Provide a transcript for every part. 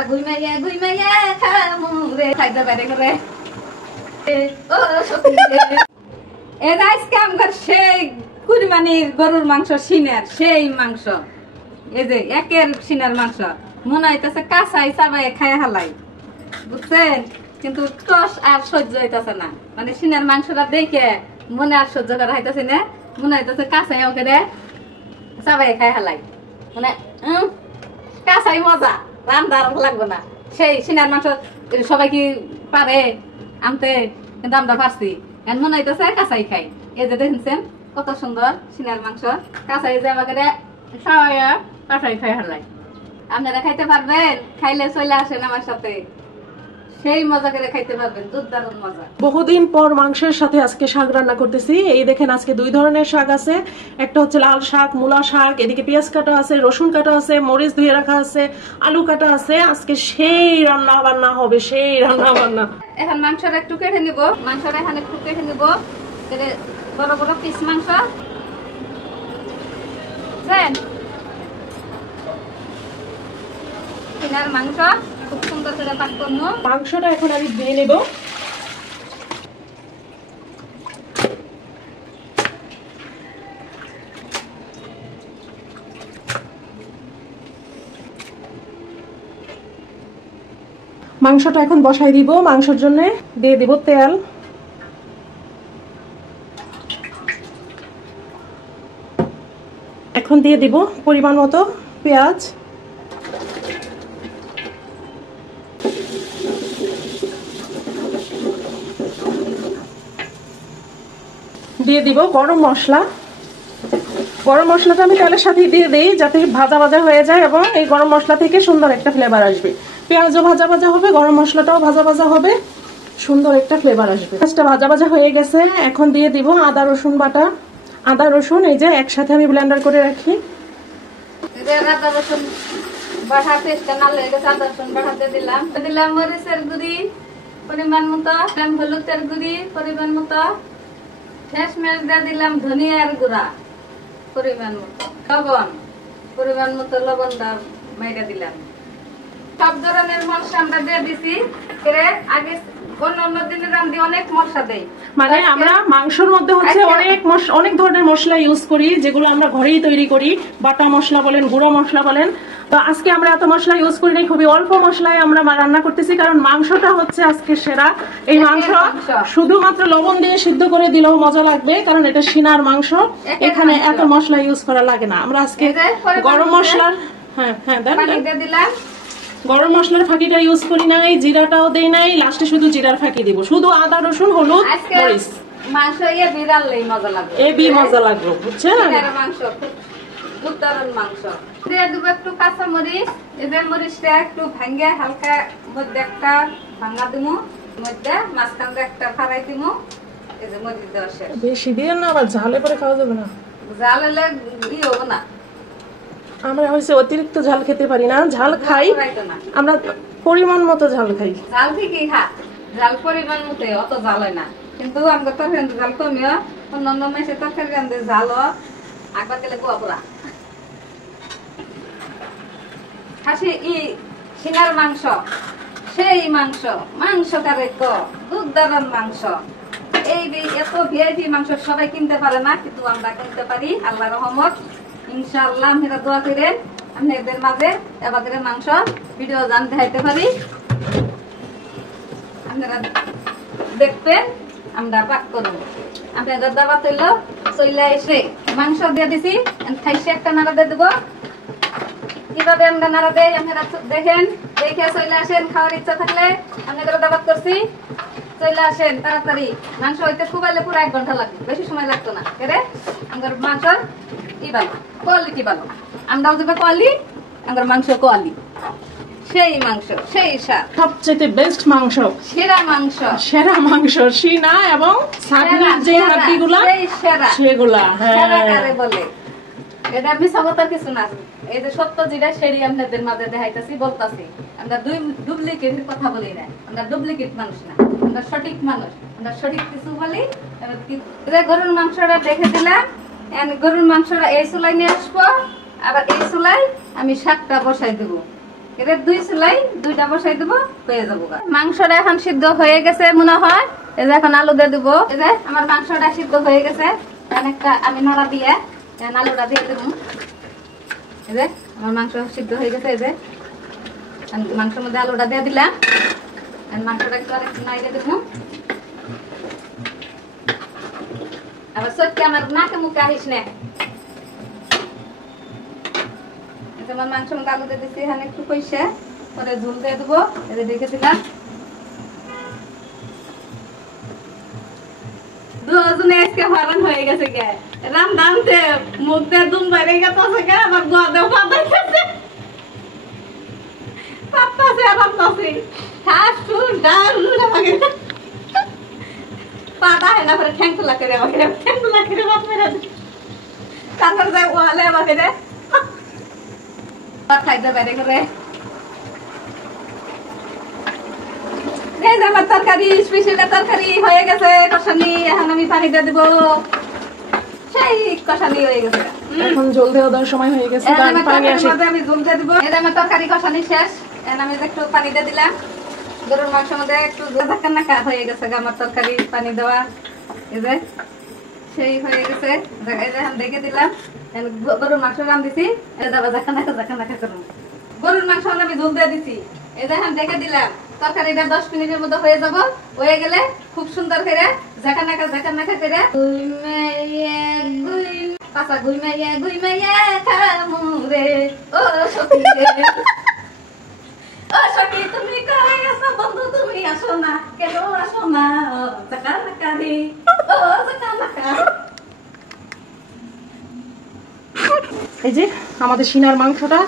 রাস্তা ঘুমাইয়া ঘুমাইয়া খামু রে খাইতে পারে করে ও সত্যি এ আজকে আমার সেই কুরবানির গরুর মাংস সিনার সেই মাংস এই যে একের সিনার মাংস মনে হইতেছে কাঁচাই চাবাই খাই হালাই বুঝছেন কিন্তু টস আর সহ্য হইতেছে না মানে সিনার মাংসটা দেখে মনে আর সহ্য করা হইতেছে না মনে হইতেছে কাঁচাই ওকে চাবাই খাই হালাই মানে কাঁচাই মজা রান্নার লাগবে না সেই সিনার মাংস সবাই কি পারে আনতে কিন্তু আমরা পারছি মনে হইতেছে কাঁচাই খাই এই যে দেখছেন কত সুন্দর সিনার মাংস কাঁচাই যে আমাকে সবাই কাঁচাই খাই হালাই আপনারা খাইতে পারবেন খাইলে চলে আসেন আমার সাথে সেই মজা করে খাইতে পারবেন দুর্দারুণ মজা বহুদিন পর মাংসের সাথে আজকে শাক রান্না করতেছি এই দেখেন আজকে দুই ধরনের শাক আছে একটা হচ্ছে লাল শাক মূলা শাক এদিকে পেঁয়াজ কাটা আছে রসুন কাটা আছে মরিচ ধুয়ে রাখা আছে আলু কাটা আছে আজকে সেই রান্না বান্না হবে সেই রান্না বান্না এখন মাংসটা একটু কেটে নিব মাংসটা এখন একটু কেটে নিব বড় বড় পিস মাংস সিনার মাংস খুব সুন্দর করে পাক করবো মাংসটা এখন আমি ধুয়ে নেব মাংসটা এখন বসাই দিব মাংসের জন্য দিয়ে দিব তেল এখন দিয়ে দিব পরিমাণ মতো পেঁয়াজ দিয়ে দিব গরম মশলা গরম মশলাটা আমি তেলের সাথে দিয়ে দিই যাতে ভাজা ভাজা হয়ে যায় এবং এই গরম মশলা থেকে সুন্দর একটা ফ্লেভার আসবে পেঁয়াজও ভাজা ভাজা হবে গরম মশলাটাও ভাজা ভাজা হবে সুন্দর একটা ফ্লেভার আসবে পেঁয়াজটা ভাজা ভাজা হয়ে গেছে এখন দিয়ে দিব আদা রসুন বাটা আদা রসুন এই যে একসাথে আমি ব্লেন্ডার করে রাখি আদা রসুন বাটা পেস্টটা না লেগে গেছে আদা রসুন বাটাতে দিলাম দিলাম মরিচের গুঁড়ি পরিমাণ মতো হলুদের গুঁড়ি পরিমাণ মতো শেষমেশ দিয়ে দিলাম ধনিয়ার গুঁড়া পরিমাণ মতো লবণ পরিমাণ মতো লবণটা মেরে দিলাম সব ধরনের মশলা আমরা দিয়ে দিছি আগে অন্য দিনের রান্দি অনেক মশলা দেই মানে আমরা মাংসের মধ্যে হচ্ছে অনেক ধরনের মশলা ইউজ করি যেগুলো আমরা ঘরেই তৈরি করি বাটা মশলা বলেন গুঁড়ো মশলা বলেন তো আজকে আমরা এত মশলা ইউজ করি নাই খুবই অল্প মশলায় আমরা রান্না করতেছি কারণ মাংসটা হচ্ছে আজকে সেরা এই মাংস শুধুমাত্র লবণ দিয়ে সিদ্ধ করে দিলেও মজা লাগবে কারণ এটা সিনার মাংস এখানে এত মশলা ইউজ করা লাগে না আমরা আজকে গরম মশলার দিলাম গরম মশলার ফাঁকিটা ইউজ করি নাই জিরাটাও দেই নাই লাস্টে শুধু জিরার ফাঁকি দিব শুধু আদা রসুন হলুদ মরিচ মাংস বিরালেই মজা লাগবে মজা লাগবে বুঝছেন মাংস দুধদারুণ মাংস দিয়ে দেবো একটু কাঁচা মরিচ এবার মরিচটা একটু ভাঙ্গে হালকা মধ্যে একটা ভাঙা দিমু মধ্যে মাঝখান একটা ফারাই দিমু এই যে মরিচ দেওয়া শেষ বেশি দিয়ে না আবার ঝালে পরে খাওয়া যাবে না ঝাল হলে ই হবো না আমরা হচ্ছে অতিরিক্ত ঝাল খেতে পারি না ঝাল খাই আমরা পরিমাণ মতো ঝাল খাই ঝাল ঠিকই ঝাল পরিমাণ মতো অত ঝাল হয় না কিন্তু আমরা তরকারি ঝাল কমিও অন্যান্য মেসে তরকারি রান্ধে ঝাল আগবা গেলে গোয়া পোড়া খাসি সিনার মাংস সেই মাংস কারে দুধদারুণ মাংস এই এত ভিআইপি মাংস সবাই কিনতে পারে না কিন্তু আমরা কিনতে পারি আল্লাহ রহমত ইনশাআল্লাহ আমরা দোয়া করেন আপনাদের মাঝে এবারে মাংস ভিডিও জানতে হাইতে পারি আপনারা দেখবেন আমরা পাক করব আপনাদের দাওয়াত হইল চলে এসে মাংস দিয়ে দিছি খাইছে একটা নাড়া দিয়ে দেবো কিভাবে আমরা নাড়া দেই আপনারা দেখেন দেখে চলে আসেন খাওয়ার ইচ্ছা থাকলে আপনাদের দাওয়াত করছি চলে আসেন তাড়াতাড়ি মাংস হইতে খুবাইলে পুরো 1 ঘন্টা লাগবে বেশি সময় লাগতো না আমাদের মাংস ভালো কোয়ালিটি ভালো আমরাও দেবো কোয়ালি আমার মাংস কোয়ালি সেই মাংস সেই স্বাদ সবচেয়ে বেস্ট মাংস সেরা মাংস সিনা এবং ছাগলের যে হাড্ডিগুলো সেগুলা বলে এটা আপনি সবতার কিছু না এই যে সত্য যেটা সেরি আপনাদের মাঝে দেখাইতেছি বলতাছি আমরা ডুপ্লিকেটের কথা বলি না আমরা ডুপ্লিকেট মানুষ না আমরা সঠিক মানুষ আমরা সঠিক কিছু বলি গরুর মাংসটা দেখে দিলাম গরুর মাংসটা এই চুলাই নিয়ে আসবো আবার এই চুলাই আমি শাকটা বসাই দেবো এটা 2 সেলাই 2টা বসাই দেব হয়ে যাবো। মাংসটা এখন সিদ্ধ হয়ে গেছে মনে হয়। এই যে এখন আলু দিয়ে দেব। এই যে আমার মাংসটা সিদ্ধ হয়ে গেছে। অনেকটা আমি নাড়া দিয়ে আলুটা দিয়ে দেব। এই যে আমার মাংস সিদ্ধ হয়ে গেছে। এই যে মাংসের মধ্যে আলুটা দিয়ে দিলাম। মাংসটা একটু আরেকটু নাড়িয়ে দেব। আবার সত্যি আমার নাকে মুখে আসিস না। আমার মাংসের মধ্যে আলু দিয়ে দিচ্ছি, এখানে একটু কইসে পরে ঝোল দিয়ে দেবো। এটা দেখে দিলাম। দুজনে আজকে হরণ হয়ে গেছে গে রাম রামতে মুখ দিয়ে দুম বাইরে গেছে গে আমার গোয়া দেও পাতাইতেছে পাতাছে আরাম পাছে খাসু ডাল আমাকে পাতা হয় না পরে ঠ্যাংকুলা করে আমাকে ঠ্যাংকুলা করে বাপ মেরে তারপর যাই ওয়ালে আমাকে রে খাইতে বাইরে করে আমার তরকারি স্পেশাল তরকারি হয়ে গেছে কষানি। এখন আমি পানি দিয়ে দিব। সেই কষানি হয়ে গেছে, এখন জল দেওয়ার সময় হয়ে গেছে। আমি জল দিয়ে দিব। এই আমার তরকারি কষানি শেষ। এখন আমি একটু পানি দিয়ে দিলাম। গরুর মাংসের মধ্যে একটু ঝাঁকান্না হয়ে গেছে আমার তরকারি পানি দেওয়া। এই যে সেই হয়ে গেছে। এই যে এখন দেখে দিলাম গরুর মাংস রান দিছি। এই যে ঝাঁকান্না করুন গরুর মাংস আমি জল দিয়ে দিছি। এই যে এখন দেখে দিলাম তরকারিটা 10 মিনিটের মধ্যে হয়ে যাব। হয়ে গেলে খুব সুন্দর করে ঝাঁকান্না করে পাশা গুইমাইয়া খামুরে ও সখী রে ও সখী তুমি কই আসো বন্ধু তুমি আসো না কেন আসো না ঝাঁকান্না রে ও ঝাঁকান্না। এই যে আমাদের সিনার মাংসটা,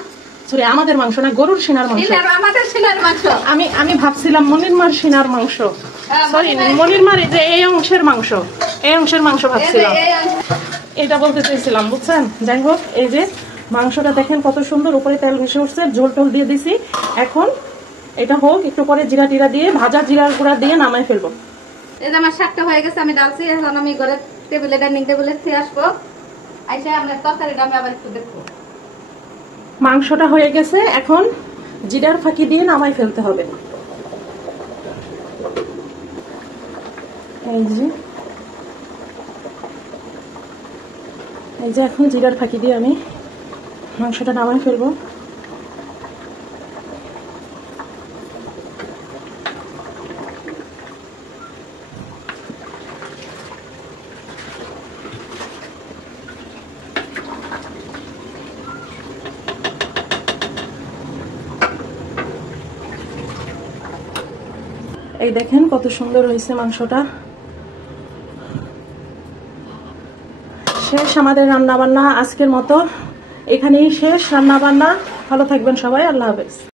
সরি আমাদের মাংস না, গরুর সিনার মাংস। আমাদের সিনার মাংস। আমি ভাবছিলাম মনির মার সিনার মাংস, সরি মনির মার এই অংশের মাংস, এই অংশের মাংস ভাবছিলাম, এটা বলতে চাইছিলাম বুঝছেন। যাই হোক এই যে মাংসটা দেখেন কত সুন্দর উপরে তেল মিশে উঠছে, ঝোল টোল দিয়ে দিছি। এখন এটা হোক, একটু পরে জিরা টিরা দিয়ে ভাজা জিরার গুঁড়া দিয়ে নামাই ফেলবো। এই যে আমার শাকটা হয়ে গেছে, আমি ডালছি। এখন আমি ঘরে টেবিলে ডাইনিং টেবিলে খেয়ে আসবো। আইসা আমরা তরকারিটা আমি আবার একটু দেখবো। মাংসটা হয়ে গেছে, এখন জিরার ফাঁকি দিয়ে নামাই ফেলতে হবে। এই যে এখন জিরার ফাঁকি দিয়ে আমি মাংসটা নামাই ফেলবো। এই দেখেন কত সুন্দর হয়েছে মাংসটা। শেষ আমাদের রান্না বান্না আজকের মতো, এখানেই শেষ রান্না বান্না। ভালো থাকবেন সবাই, আল্লাহ হাফেজ।